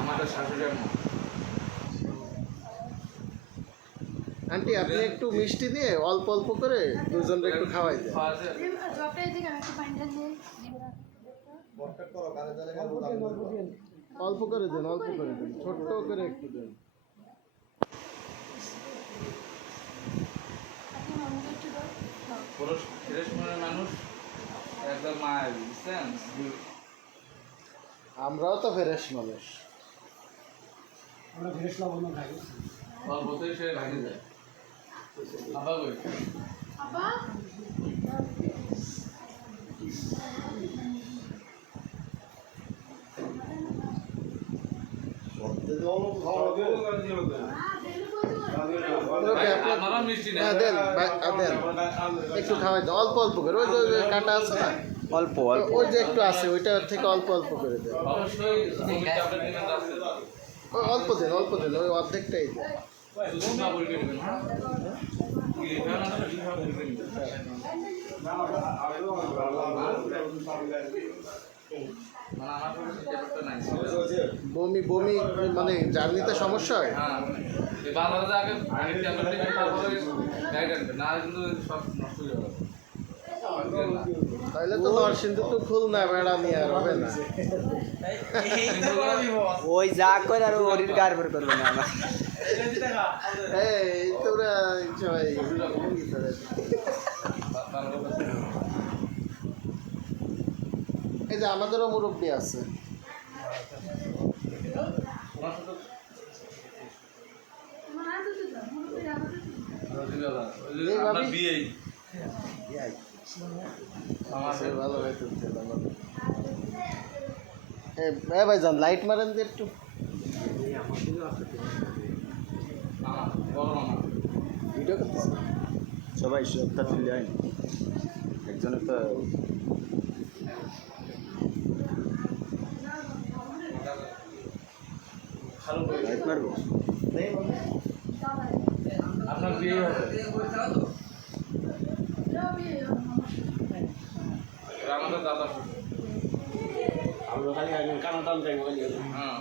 আমাদের শাশুড়ি আন্টি আপনি একটু মিষ্টি দিয়ে অল্প অল্প করে দুজনকে একটু খাওয়াই দেন। অল্প করে দেন, অল্প করে দেন, ছোট্ট করে একটু দেন। পুরো ফ্রেশ মনের মানুষ একদম মায়া বুঝছেন। আমরাও তো ফ্রেশ মানুষ। আমরা ফ্রেশ লবণ খাই। অল্পতেই সে ভাগে যায়। আব্বা কই? আব্বা আপনারা মিষ্টি নেন। হ্যাঁ দেন, দেন একটু খাওয়াই দেন অল্প অল্প করে। ওই যে কাটা আছে না, অল্প অল্প ওই যে একটু আছে ওইটা থেকে অল্প অল্প করে দেন। অবশ্যই ট্যাবলেট নিবেন আছে। ওই অল্প দেন, অল্প দেন, ওই অর্ধেকটাই দেন। দুধ না বলকে নেবেন। হ্যাঁ কি খানা না কি খাওয়া বলকে নেবেন। মানে আমার কাছে ট্যাবলেটটা নাই। বমি বমি মানে জার্নিতে সমস্যা হয়। হ্যাঁ এই বাজারে আগে আগে ট্যাবলেট নিবেন তারপরে গাইড আনবেন, না কিন্তু সব নষ্ট হয়ে যাবে। তাহলে তো নরসিংদী তো খুলনা বেড়া নিয়ে আর হবে না। ওই যা করে আর ওরির গার বের করবে না আমার। এই তোরা সবাই এই যে আমাদেরও মুরব্বী আছে। আপনার বিয়ে ভালো ভাই যান লাইট মারেন দিয়ে একটু। ভিডিও করতেছে সবাই একটা তুলে যায় একজনের তো লাইট মারবো। আপনার বিয়ে হবে। আমাদের দাদা আমরা খালি কানা টান যাই। হ্যাঁ